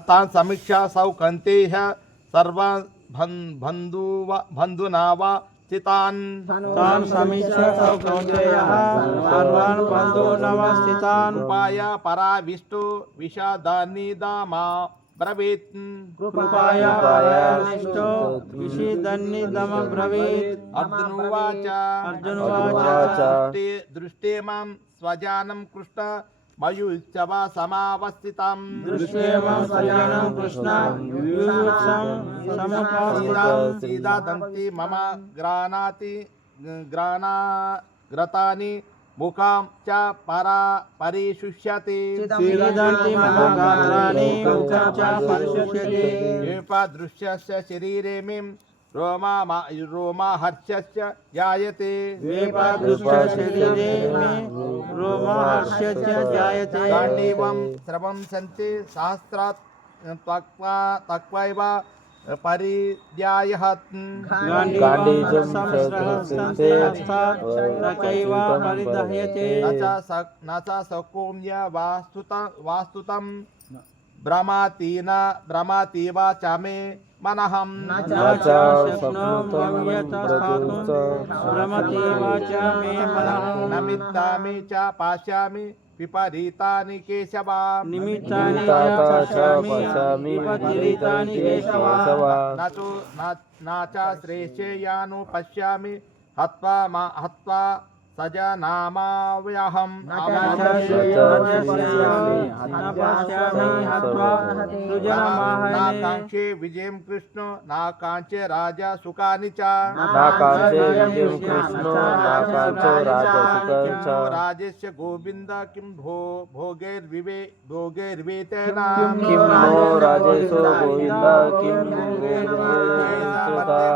तान् समीक्षा सौ कन्तेह सर्वान् बन्धुना वा स्थितान् तान् समीक्षा सौ कौन्तेयः सर्वान् बन्धूनवस्थितान् कृपाय पराविष्टो विषादानिदामा ब्रवीत् कृपाय पराविष्टो विषादानिदमब्रवीत्। अर्जुनोवाच दृष्टे मां स्वजानं कृष्ण मयूत्सवा समावस्थितं दृश्येमं स्वजानं कृष्ण युयुत्सं समुपस्थितं सीदादन्ति मम ग्रानाति मुखां च परिशुष्यति सीदन्ति मम गात्राणि मुखं च परिशुष्यति। वेपदृश्यस्य शरीरे मे रोमाहर्षस्य जायते वेपदृश्य शरीरे मे रोमहर्षस्य जायते। गाण्डीवं स्रवं सन्ति सहस्रात् त्वक्वैव परिध्यायहत् गाण्डीवं सहस्रहस्ते तकैव परिदह्यते। न च सौकौम्य वास्तुतं भ्रमातीव च मे मनहं न च शक्नोम्यतस्थातुं भ्रमतीव च मे मनः। नमित्तामि च पास्यामि विपरीतानि केशव निमित्तानि च पश्यामि विपरीतानि केशव। न च श्रेष्ठयानु पश्यामि हत्वा सजनामाव्यहम् न कांक्षे विजयं कृष्ण न कांक्षे राजा सुखानि च राजस्य गोविंद किं भोगैर्विवेतेन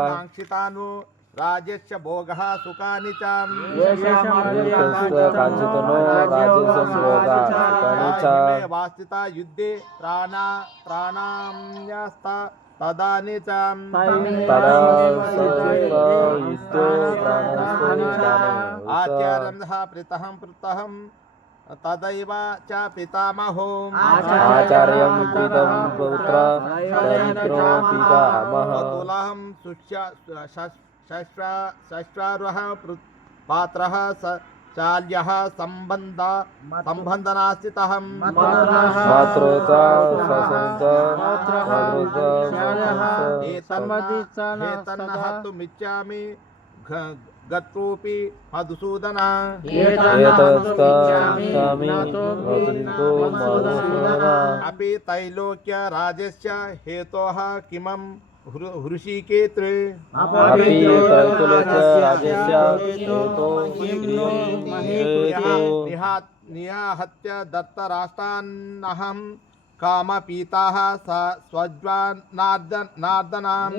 कांक्षितानु राजस्य भोगः सुखानि च वास्तिता युद्धे प्राणान्यस्ता तदानि च आचार्यं पृतहं तदैव च पितामहो आचार्यं पितं पुत्र दरिद्रो पितामहः तुलाहं शश्वारोह पात्रः चाल्यः सम्बन्धनास्थितः एतन्नहतुमिच्छामि गत्रोऽपि मधुसूदन अपि त्रैलोक्य राजस्य हेतोः किमं हृषिकेत्र निहत्य दत्तराष्ट्रान्नहं कामपीताः स्वज्वानार्दनाम्